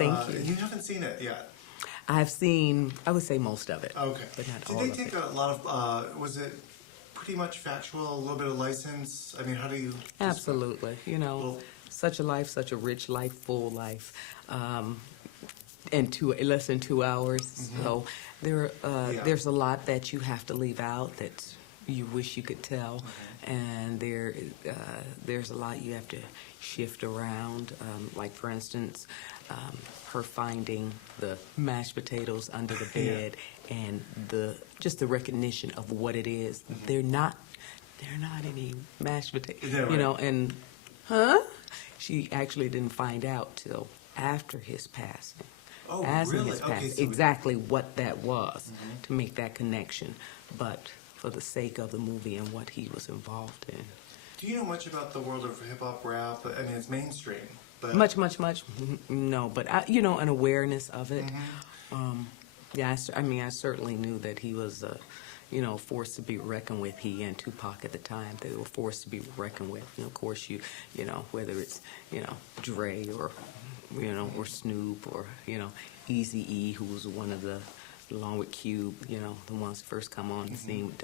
Thank you. You haven't seen it yet. I've seen, I would say most of it. Okay. But not Did all they of take it. a lot of, was it pretty much factual, a little bit of license? I mean, how do you? Absolutely. You know, Well- such a life, such a rich life, full life. And less than 2 hours. So there's a lot that you have to leave out that you wish you could tell. And there's a lot you have to shift around. Like, for instance, her finding the mashed potatoes under the bed and just the recognition of what it is. They're not any mashed potatoes, Yeah, you right. know, and she actually didn't find out till after his passing. Oh, As in really? his Okay, passing, so exactly what that was to make that connection. But for the sake of the movie and what he was involved in. Do you know much about the world of hip hop rap? I mean, it's mainstream, but Much, no, but an awareness of it. Yeah, I certainly knew that he was, a force to be reckoned with. He and Tupac at the time, they were forced to be reckoned with. And of course, whether it's, Dre or, or Snoop or, Eazy-E, who was one of the, along with Cube, the ones first come on the scene with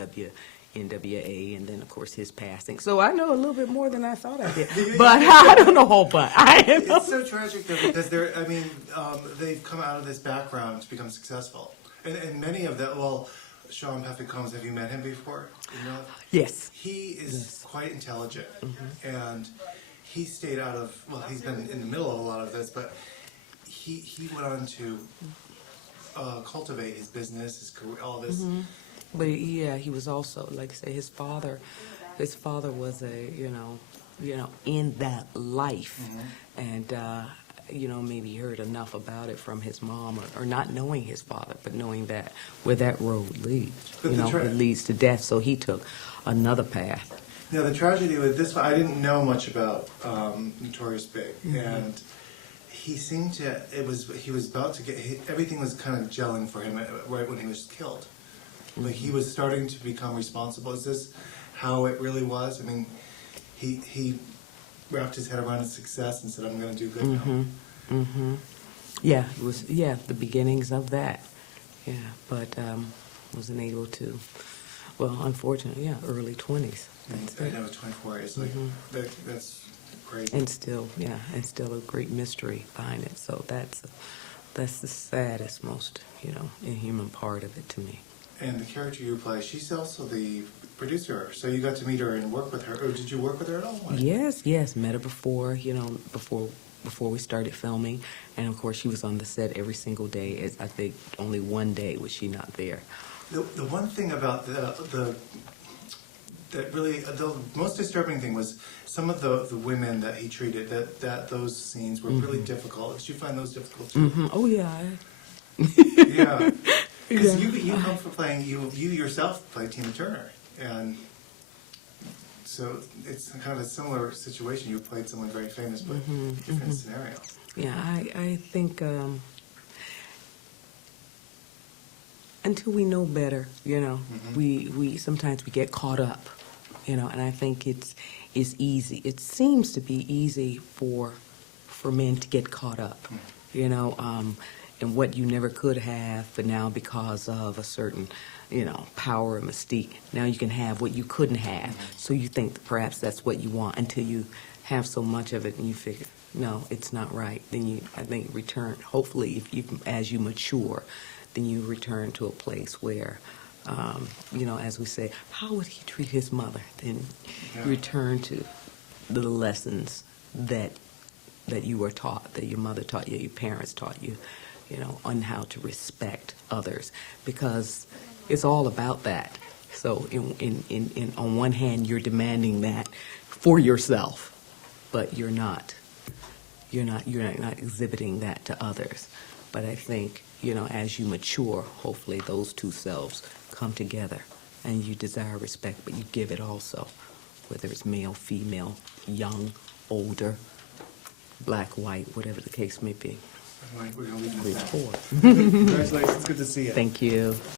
NWA, and then of course his passing. So I know a little bit more than I thought I did, but I don't know a whole bunch. it's so tragic though, because they've come out of this background to become successful, and many of them. Well, Sean Puffy Combs, have you met him before? You know? Yes. He is quite intelligent, and he stayed out of. Well, he's been in the middle of a lot of this, but he went on to cultivate his business, his career, all this. But yeah, he was also, like I say, his father was in that life. And, maybe he heard enough about it from his mom or not knowing his father, but knowing that where that road leads, But it leads to death. So he took another path. Now, the tragedy with this one, I didn't know much about Notorious Big, and he seemed to, he was about to get, everything was kind of gelling for him right when he was killed. Like, he was starting to become responsible. Is this how it really was? I mean, he wrapped his head around his success and said, I'm going to do good now. Yeah, it was, the beginnings of that. Yeah, but wasn't able to, well, unfortunately, early 20s. That's I it. know, 24 is like, that's crazy. And still a great mystery behind it. So that's the saddest, most, inhuman part of it to me. And the character you play, she's also the producer, so you got to meet her and work with her. Or did you work with her at all? Yes, met her before, before we started filming. And of course, she was on the set every single day. I think only one day was she not there. The one thing about the most disturbing thing was some of the women that he treated, that those scenes were really difficult. Did you find those difficult too? Oh, yeah. Yeah. Because you come from playing, you yourself played Tina Turner, and so it's kind of a similar situation. You played someone very famous, but different scenarios. Yeah, I think until we know better, we sometimes we get caught up, and I think it's easy. It seems to be easy for men to get caught up, and what you never could have, but now because of a certain, power or mystique, now you can have what you couldn't have. So you think that perhaps that's what you want until you have so much of it and you figure, no, it's not right. Then I think, return, hopefully, as you mature, then you return to a place where, as we say, how would he treat his mother? Then you return to the lessons that you were taught, that your mother taught you, your parents taught you, on how to respect others, because it's all about that. So in on one hand, you're demanding that for yourself, but you're not exhibiting that to others. But I think, as you mature, hopefully those two selves come together and you desire respect, but you give it also, whether it's male, female, young, older, black, white, whatever the case may be. We're going to leave it at that. Poor. Congratulations. Good to see you. Thank you.